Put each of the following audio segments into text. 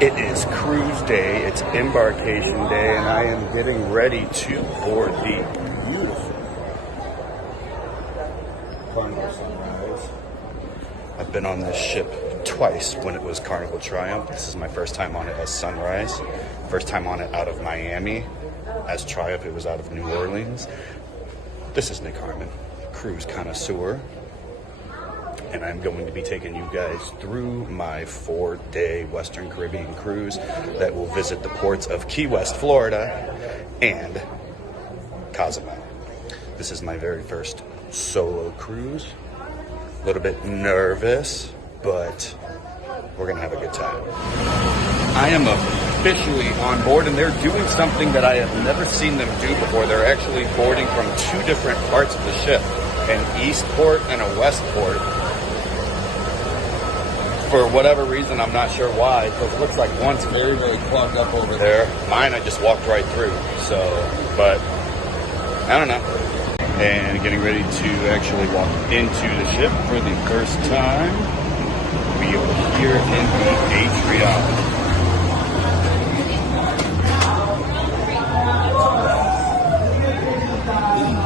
It is cruise day, it's embarkation day, and I am getting ready to board the beautiful Carnival Sunrise. I've been on this ship twice when it was Carnival Triumph. This is my first time on it as Sunrise. First time on it out of Miami. As Triumph, it was out of New Orleans. This is Nick Harmon, cruise connoisseur. And I'm going to be taking you guys through my 4-day Western Caribbean cruise that will visit the ports of Key West, Florida, and Cozumel. This is my very first solo cruise. A little bit nervous, but we're gonna have a good time. I am officially on board, and they're doing something that I have never seen them do before. They're actually boarding from two different parts of the ship, an east port and a west port. For whatever reason, I'm not sure why, because it looks like one's very, very clogged up over there. Mine, I just walked right through, so, but I don't know. And getting ready to actually walk into the ship for the first time. We are here in the atrium.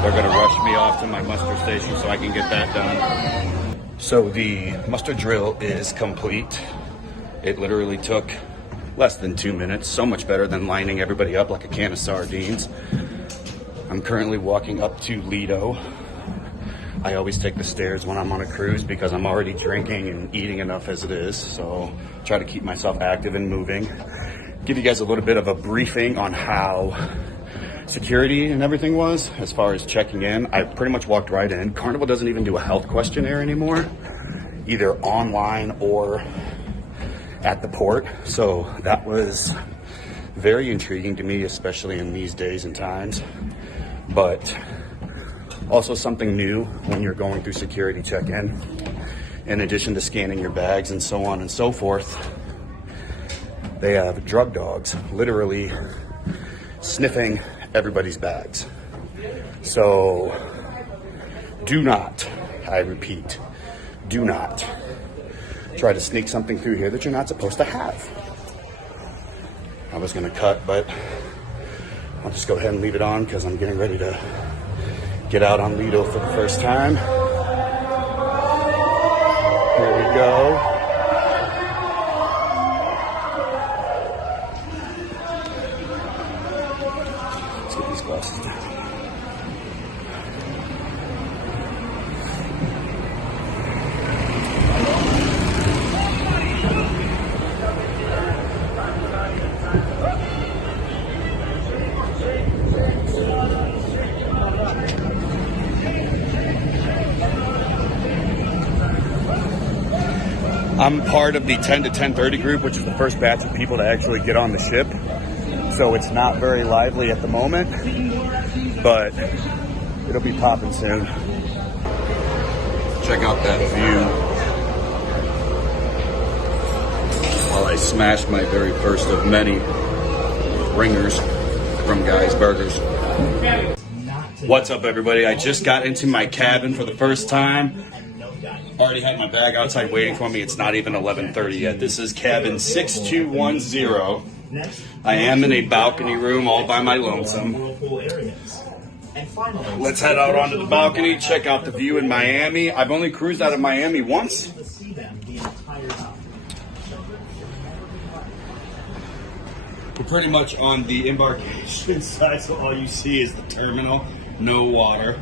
They're gonna rush me off to my muster station so I can get that done. So the muster drill is complete. It literally took less than 2 minutes, so much better than lining everybody up like a can of sardines. I'm currently walking up to Lido. I always take the stairs when I'm on a cruise because I'm already drinking and eating enough as it is, so try to keep myself active and moving. Give you guys a little bit of a briefing on how security and everything was as far as checking in. I pretty much walked right in. Carnival doesn't even do a health questionnaire anymore, either online or at the port. So that was very intriguing to me, especially in these days and times. But also something new when you're going through security check-in. In addition to scanning your bags and so on and so forth, they have drug dogs literally sniffing everybody's bags. So do not, I repeat, do not try to sneak something through here that you're not supposed to have. I was gonna cut, but I'll just go ahead and leave it on because I'm getting ready to get out on Lido for the first time. Here we go. Let's get these glasses down. I'm part of the 10 to 10:30 group, which is the first batch of people to actually get on the ship. So it's not very lively at the moment, but it'll be popping soon. Check out that view while I smash my very first of many ringers from Guy's Burgers. What's up, everybody? I just got into my cabin for the first time. Already had my bag outside waiting for me. It's not even 11:30 yet. This is cabin 6210. I am in a balcony room all by my lonesome. Let's head out onto the balcony, check out the view in Miami. I've only cruised out of Miami once. We're pretty much on the embarkation side, so all you see is the terminal, no water.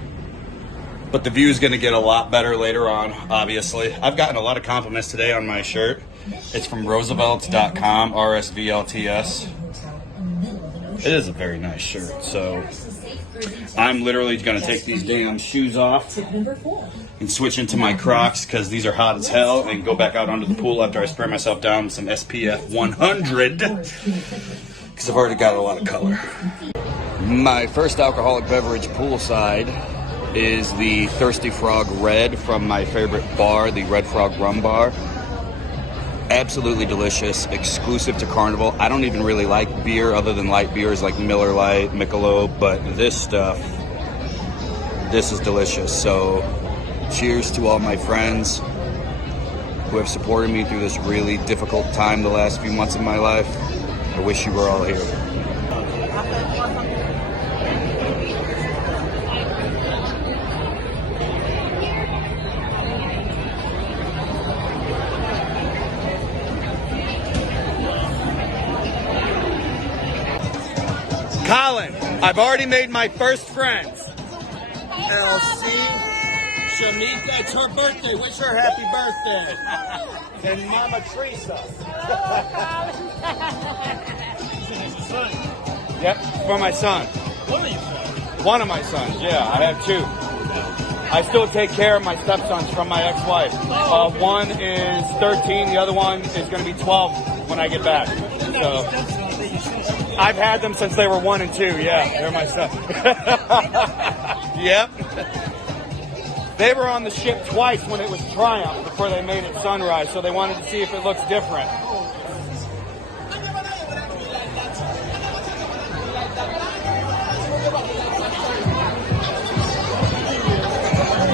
But the view is going to get a lot better later on, obviously. I've gotten a lot of compliments today on my shirt. It's from roosevelts.com, RSVLTS. It is a very nice shirt, so I'm literally going to take these damn shoes off and switch into my Crocs because these are hot as hell and go back out onto the pool after I spray myself down with some SPF 100 because I've already got a lot of color. My first alcoholic beverage poolside is the Thirsty Frog Red from my favorite bar, the Red Frog Rum Bar. Absolutely delicious, exclusive to Carnival. I don't even really like beer other than light beers like Miller Lite, Michelob, but this stuff, this is delicious. So cheers to all my friends. who have supported me through this really difficult time the last few months of my life. I wish you were all here. Colin, I've already made my first friends. Elsie, Shamika, it's her birthday. Wish her happy birthday. And Mama Teresa. Yep, for my son. One of your sons? One of my sons, yeah. I have two. I still take care of my stepsons from my ex-wife. One is 13, the other one is going to be 12 when I get back. So I've had them since they were 1 and 2. Yeah, they're my son. Yep. They were on the ship twice when it was Triumph before they made it Sunrise, so they wanted to see if it looks different.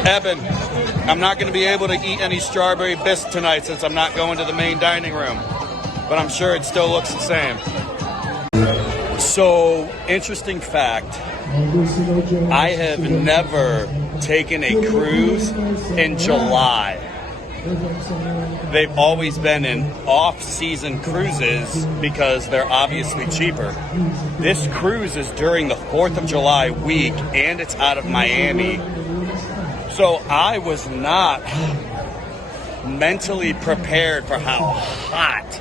Evan, I'm not going to be able to eat any strawberry bisque tonight since I'm not going to the main dining room, but I'm sure it still looks the same. So, interesting fact, I have never taken a cruise in July. They've always been in off-season cruises because they're obviously cheaper. This cruise is during the 4th of July week, and it's out of Miami. So I was not mentally prepared for how hot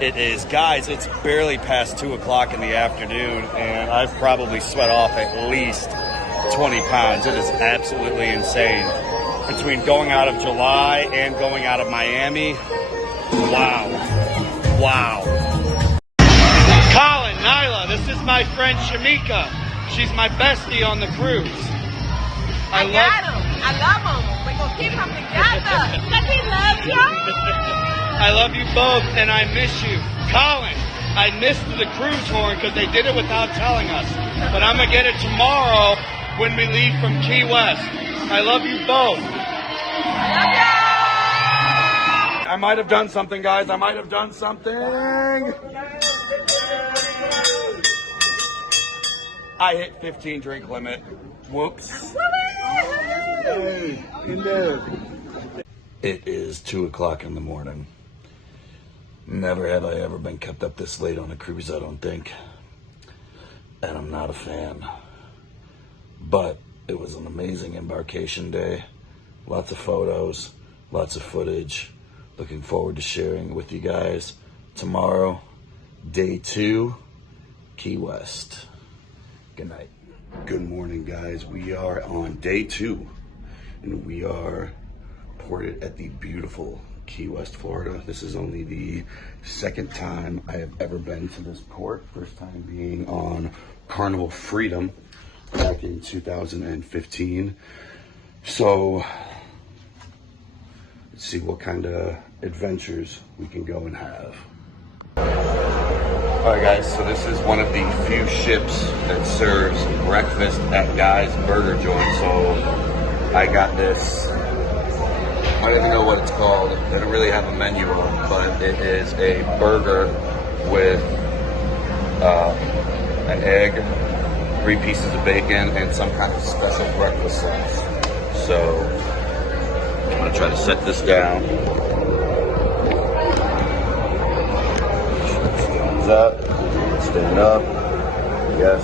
it is. Guys, it's barely past 2 o'clock in the afternoon, and I've probably sweat off at least 20 pounds. It is absolutely insane. Between going out of July and going out of Miami, wow. Wow. Colin, Nyla, this is my friend Shamika. She's my bestie on the cruise. I got him. I love him. We're going to keep him together. Because he loves y'all. I love you both, and I miss you. Colin, I missed the cruise horn because they did it without telling us. But I'm going to get it tomorrow when we leave from Key West. I love you both. I love y'all. I might have done something, guys. I might have done something. I hit 15 drink limit. Whoops. Hey, in there. It is 2 o'clock in the morning. Never have I ever been kept up this late on a cruise, I don't think. And I'm not a fan. But it was an amazing embarkation day. Lots of photos, lots of footage. Looking forward to sharing with you guys tomorrow, day 2, Key West. Good night. Good morning, guys. We are on day 2, and we are ported at the beautiful Key West, Florida. This is only the second time I have ever been to this port. First time being on Carnival Freedom back in 2015. So let's see what kind of adventures we can go and have. Alright guys, so this is one of the few ships that serves breakfast at Guy's Burger Joint. So I got this, I don't even know what it's called. They don't really have a menu on, but it is a burger with an egg, 3 pieces of bacon, and some kind of special breakfast sauce. So I'm gonna try to set this down. Thumbs up, stand up, yes,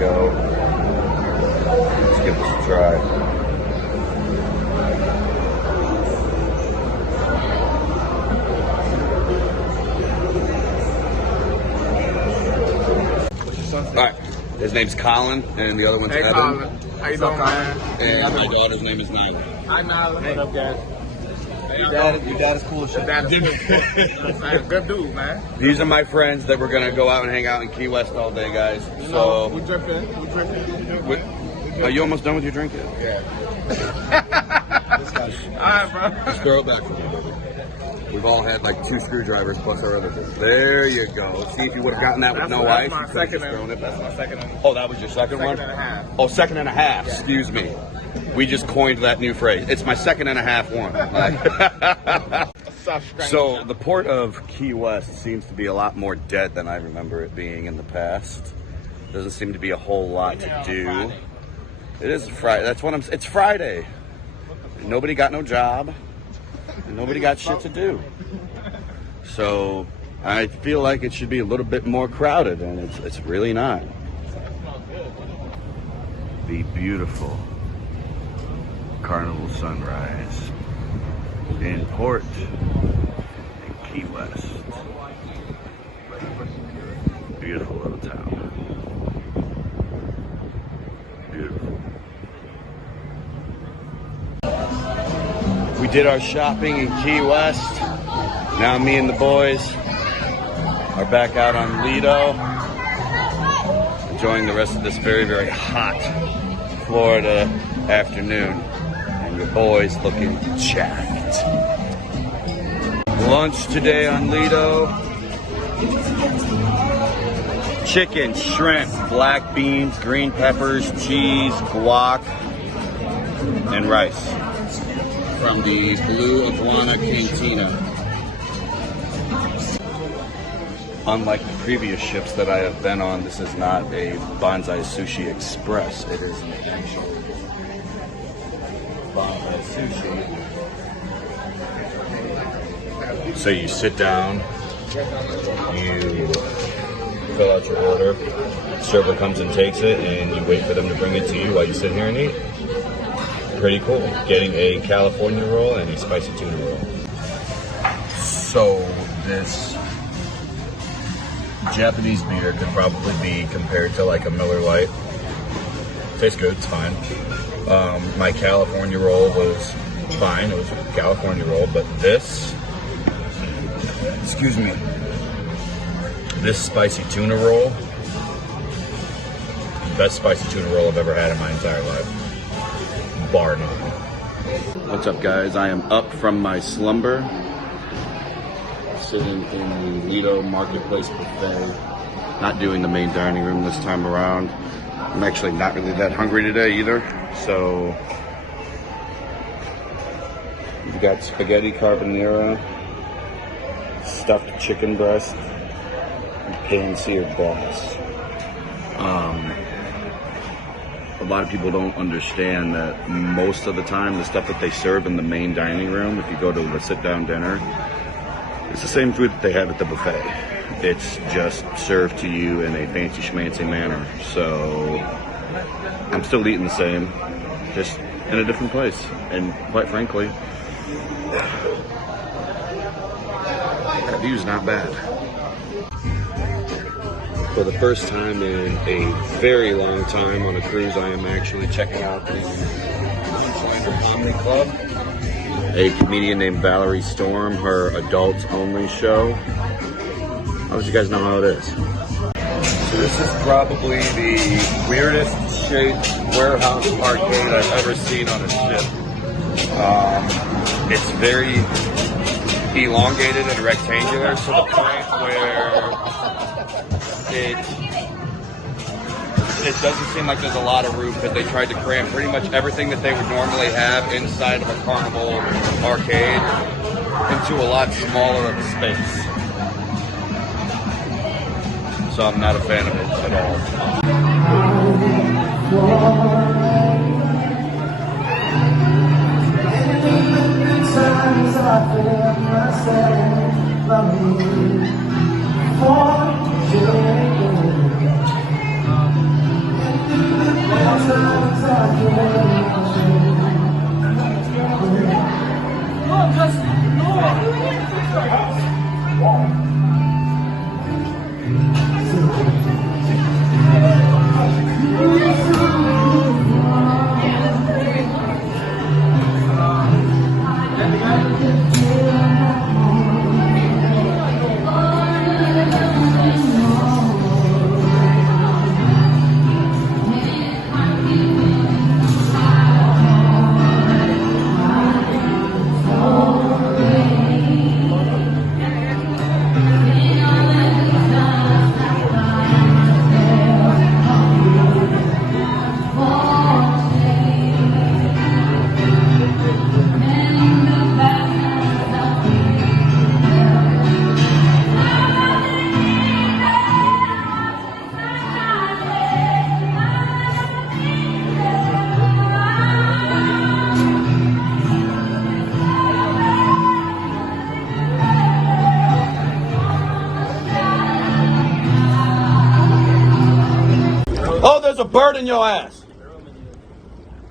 go. Let's give this a try. All right, his name's Colin, and the other one's Evan. Colin. How you doing, man? And my daughter's name is Nyla. Hi, Nyla. What up, guys? Your dad is cool as shit. Dad is cool. Good dude, man. These are my friends that we're gonna go out and hang out in Key West all day, guys. So we drinking. are you almost done with your drink yet? Yeah. This guy's All right, bro. Just throw it back for me, baby. We've all had like 2 screwdrivers plus our other things. There you go. See if you would have gotten that with no ice. That's my second and a Oh, that was your second one? and a half. Oh, second and a half. Yeah. Excuse me. We just coined that new phrase. It's my second and a half one. So the port of Key West seems to be a lot more dead than I remember it being in the past. Doesn't seem to be a whole lot to do. It is Friday. That's what it's Friday. Nobody got no job. Nobody got shit to do. So I feel like it should be a little bit more crowded, and it's really not. The beautiful Carnival sunrise in port in Key West. Beautiful little town. Beautiful. We did our shopping in Key West. Now me and the boys are back out on Lido, enjoying the rest of this very, very hot Florida afternoon. And your boys looking jacked. Lunch today on Lido. Chicken, shrimp, black beans, green peppers, cheese, guac, and rice from the Blue Iguana Cantina. Unlike the previous ships that I have been on, this is not a Bonsai Sushi Express. It is an actual Bonsai Sushi. So you sit down, you fill out your order, server comes and takes it, and you wait for them to bring it to you while you sit here and eat. Pretty cool. Getting a California roll and a spicy tuna roll. So this Japanese beer could probably be compared to like a Miller Lite. Tastes good, it's fine. My California roll was fine, it was a California roll, but this, excuse me, this spicy tuna roll, best spicy tuna roll I've ever had in my entire life. Bar none. What's up, guys? I am up from my slumber, sitting in the Lido Marketplace buffet, not doing the main dining room this time around. I'm actually not really that hungry today either, so we've got spaghetti carbonara, stuffed chicken breast, and pan-seared bass. A lot of people don't understand that most of the time the stuff that they serve in the main dining room, if you go to a sit-down dinner, it's the same food that they have at the buffet. It's just served to you in a fancy schmancy manner. So I'm still eating the same, just in a different place. And quite frankly, that view's not bad. For the first time in a very long time on a cruise, I am actually checking out the Comedy Club. A comedian named Valerie Storm, her adults only show. I'll let you guys know how it is. So this is probably the weirdest shaped warehouse arcade I've ever seen on a ship. It's very elongated and rectangular to the point where it doesn't seem like there's a lot of room, but they tried to cram pretty much everything that they would normally have inside of a Carnival arcade into a lot smaller of a space. So I'm not a fan of it at there's a bird in your ass.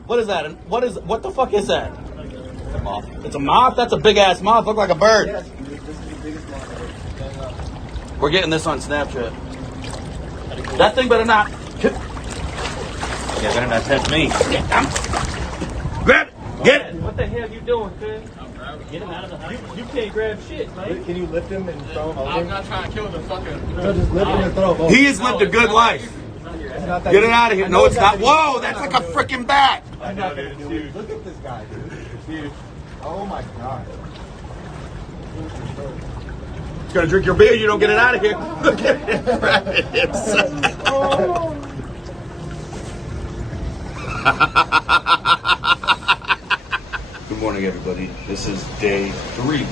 What is that? What the fuck is that? It's a moth. It's a moth? That's a big ass moth. Look like a bird. Yes, this is the biggest one. We're getting this on Snapchat. That thing better not. Yeah, better not touch me. Grab it. Get it. What the hell you doing, cuz? Get him out of the house. You can't grab shit, man. Can you lift him and throw him over? I'm not trying to kill the fucking. No, just lift him and throw him over. He has lived a good life. It's not that Get it easy. out of here. I No, know it's not. that easy. Whoa, that's like a freaking bat. I'm not gonna do it. Look at this guy, dude. It's huge. Oh my god. It's gonna drink your beer. You don't get it out of here. Look at it. Good morning, everybody. This is day 3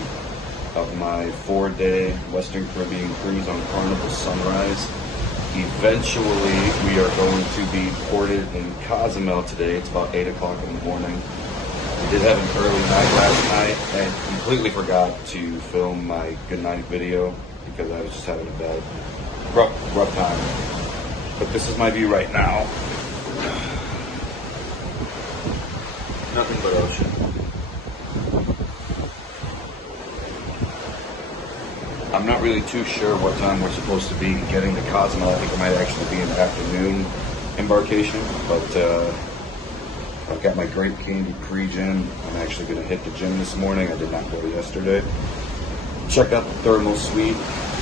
of my 4-day Western Caribbean cruise on Carnival Sunrise. Eventually, we are going to be ported in Cozumel today. It's about 8 o'clock in the morning. We did have an early night last night and completely forgot to film my goodnight video because I was just having a bad, rough time. But this is my view right now. Nothing but ocean. I'm not really too sure what time we're supposed to be getting to Cozumel. I think it might actually be an afternoon embarkation, but I've got my grape candy pre-gym. I'm actually going to hit the gym this morning. I did not go yesterday. Check out the thermal suite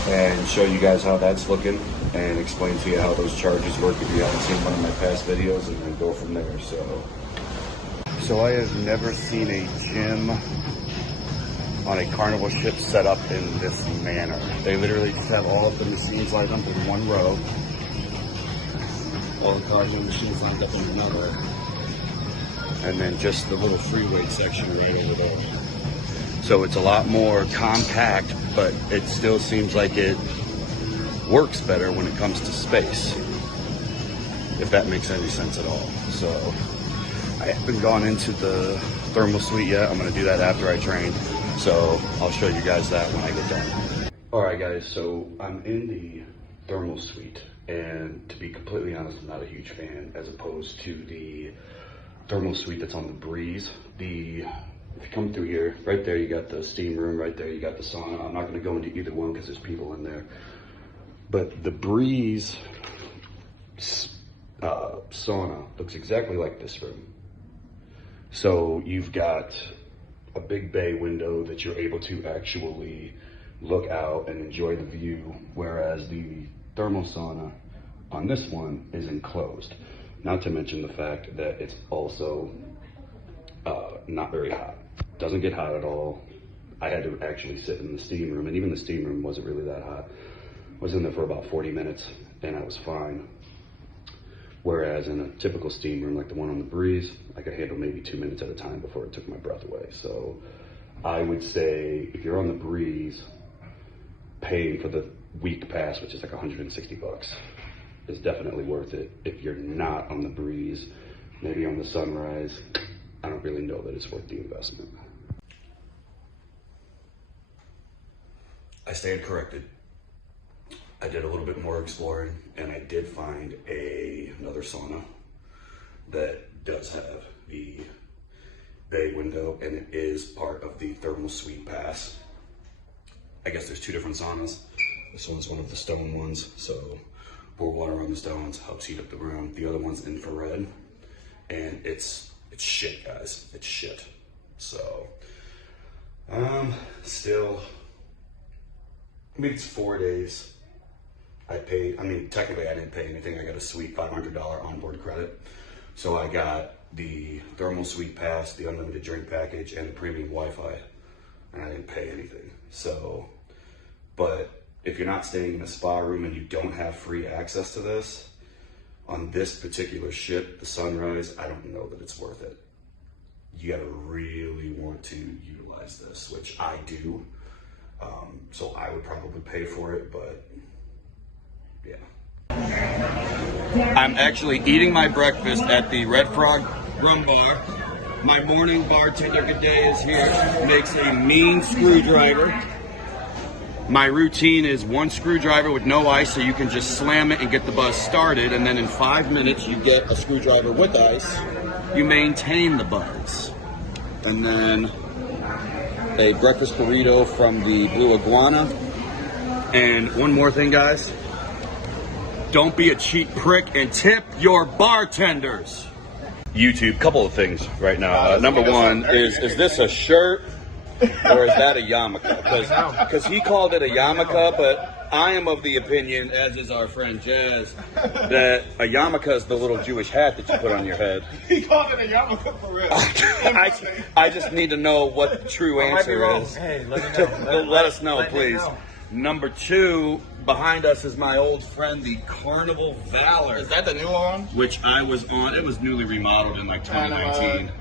and show you guys how that's looking and explain to you how those charges work if you haven't seen one of my past videos, and then go from there. So I have never seen a gym on a Carnival ship set up in this manner. They literally just have all of the machines lined up in one row. All the cardio machines lined up in another. And then just the little free weight section right over there. So it's a lot more compact, but it still seems like it works better when it comes to space, if that makes any sense at all. So I haven't gone into the thermal suite yet. I'm gonna do that after I train. So I'll show you guys that when I get done. All right, guys, so I'm in the thermal suite, and to be completely honest, I'm not a huge fan as opposed to the thermal suite that's on the breeze. If you come through here, right there you got the steam room, right there you got the sauna. I'm not gonna go into either one because there's people in there. But the breeze sauna looks exactly like this room. So you've got a big bay window that you're able to actually look out and enjoy the view, whereas the thermal sauna on this one is enclosed. Not to mention the fact that it's also not very hot. Doesn't get hot at all. I had to actually sit in the steam room, and even the steam room wasn't really that hot. I was in there for about 40 minutes and I was fine. Whereas in a typical steam room like the one on the breeze, I could handle maybe 2 minutes at a time before it took my breath away. So I would say if you're on the breeze, paying for the week pass, which is like 160 bucks, is definitely worth it. If you're not on the breeze, maybe on the sunrise, I don't really know that it's worth the investment. I stand corrected. I did a little bit more exploring, and I did find another sauna that does have the bay window, and it is part of the thermal suite pass. I guess there's 2 different saunas. This one's one of the stone ones, so pour water on the stones, helps heat up the room. The other one's infrared, and it's shit, guys. It's shit. So, still, I mean, it's 4 days. Technically I didn't pay anything. I got a sweet $500 onboard credit. So I got the thermal suite pass, the unlimited drink package, and the premium Wi-Fi. And I didn't pay anything. So, but if you're not staying in a spa room and you don't have free access to this, on this particular ship, the Sunrise, I don't know that it's worth it. You gotta really want to utilize this, which I do. So I would probably pay for it, but yeah. I'm actually eating my breakfast at the Red Frog Rum Bar. My morning bartender, good day, is here. Makes a mean screwdriver. My routine is one screwdriver with no ice, so you can just slam it and get the buzz started, and then in 5 minutes you get a screwdriver with ice. You maintain the buzz. And then a breakfast burrito from the Blue Iguana. And one more thing, guys. Don't be a cheap prick and tip your bartenders. YouTube, couple of things right now. Number one is this a shirt or is that a yarmulke? Because he called it a yarmulke, but I am of the opinion, as is our friend Jazz, that a yarmulke is the little Jewish hat that you put on your head. He called it a yarmulke for real. I just need to know what the true answer is. Hey, let me know. Let us know, let me please. know. Number two, behind us is my old friend, the Carnival Valor. Is that the new one? Which I was on. It was newly remodeled in like 2019,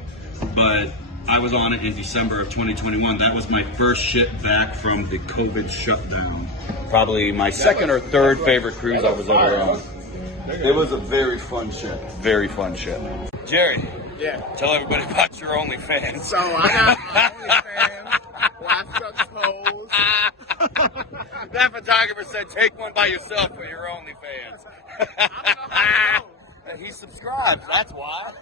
but I was on it in December of 2021. That was my first ship back from the COVID shutdown. Probably my second or third favorite cruise I was ever on. It was a very fun ship. Very fun ship. Jerry, Yeah. tell everybody about your OnlyFans. So I got OnlyFans. Why sucks hoes? That photographer said take one by yourself for your OnlyFans. He subscribes, that's why.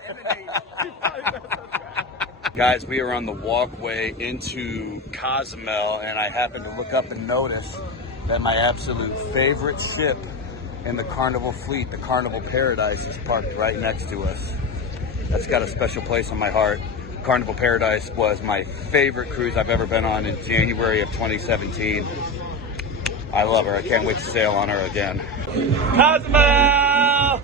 Guys, we are on the walkway into Cozumel, and I happened to look up and notice that my absolute favorite ship in the Carnival fleet, the Carnival Paradise, is parked right next to us. That's got a special place on my heart. Carnival Paradise was my favorite cruise I've ever been on in January of 2017. I love her. I can't wait to sail on her again. Cozumel!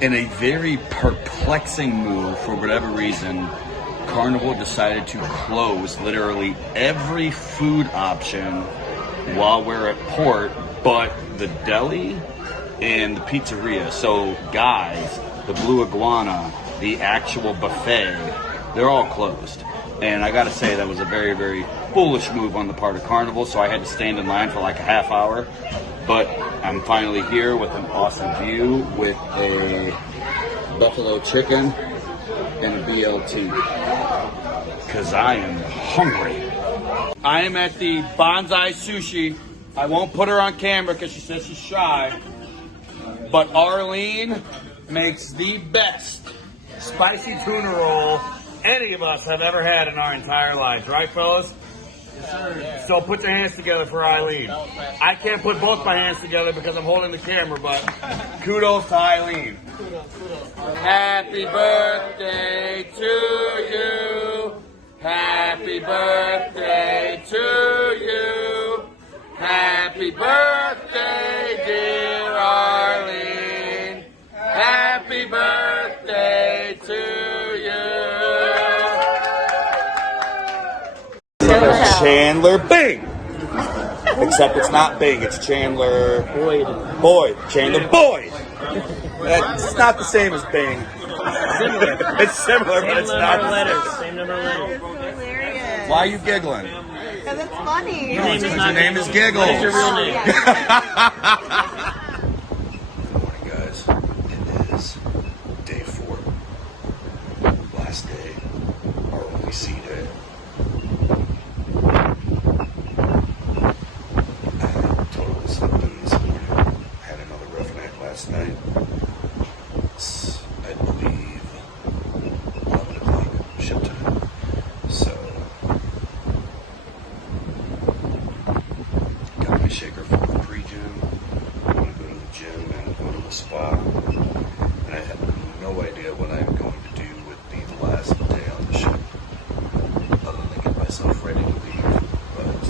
In a very perplexing move, for whatever reason, Carnival decided to close literally every food option while we're at port, but the deli and the pizzeria. So guys, the Blue Iguana, the actual buffet, they're all closed. And I gotta say, that was a very, very foolish move on the part of Carnival, so I had to stand in line for like a half hour. But I'm finally here with an awesome view with a buffalo chicken and a BLT. Cause I am hungry. I am at the Bonsai Sushi. I won't put her on camera because she says she's shy. But Arlene makes the best spicy tuna roll any of us have ever had in our entire lives. Right, fellas? Yes, sir. So put your hands together for Eileen. I can't put both my hands together because I'm holding the camera, but kudos to Eileen. Happy birthday to you. Happy birthday to you. Happy birthday, dear Arlene. Happy birthday to you. Chandler Bing. Except it's not Bing, it's Chandler Boyd. Chandler Boyd. It's not the same as Bing. Similar. It's similar, but it's not. Same number of letters. Hilarious. Why are you giggling? Because it's funny. Your name is Your not name is Giggles. What is your real name? Good morning, guys. It is day 4. Last day. Our only sea day. I totally slept in this morning. Had another rough night last night. It's, I believe, 11 o'clock ship time. So, got my shaker for the pre-gym. I'm going to go to the gym and go to the spa. And I have no idea what I'm going to do with the last day on the ship, other than get myself ready to leave. But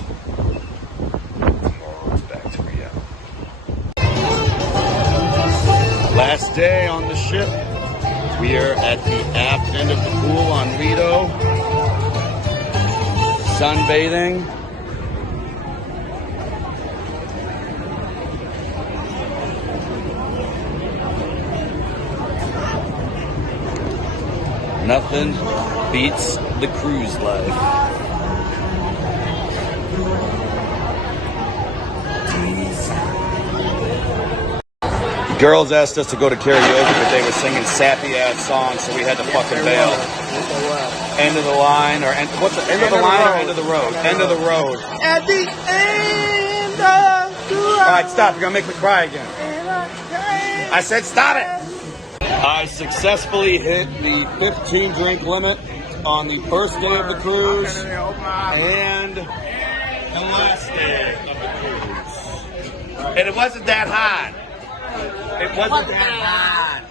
tomorrow it's back to reality. Last day on the ship. We are at the aft end of the pool on Lido. Sunbathing. Nothing beats the cruise life. Girls asked us to go to karaoke, but they were singing sappy ass songs, so we had to fucking bail. End of the line, or what's the end of the line or end of the road? End of the road. At the end of the road. All right, stop. You're gonna make me cry again. I said stop it. I successfully hit the 15 drink limit on the first day of the cruise and the last day of the cruise. And it wasn't that hot. It wasn't that hot.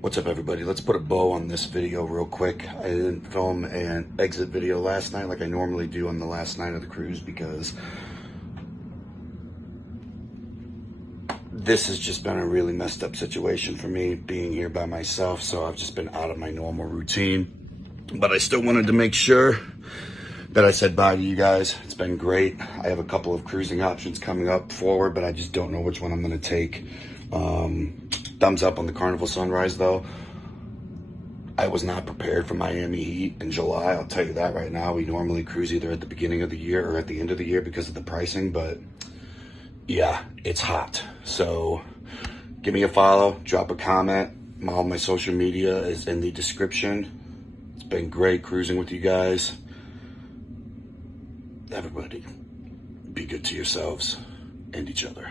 What's up, everybody? Let's put a bow on this video real quick. I didn't film an exit video last night like I normally do on the last night of the cruise because this has just been a really messed up situation for me being here by myself. So I've just been out of my normal routine, but I still wanted to make sure that I said bye to you guys. It's been great. I have a couple of cruising options coming up forward, but I just don't know which one I'm going to take. Thumbs up on the Carnival Sunrise, though. I was not prepared for Miami heat in July. I'll tell you that right now. We normally cruise either at the beginning of the year or at the end of the year because of the pricing, but yeah, it's hot. So give me a follow, drop a comment. All my social media is in the description. It's been great cruising with you guys. Everybody, be good to yourselves and each other.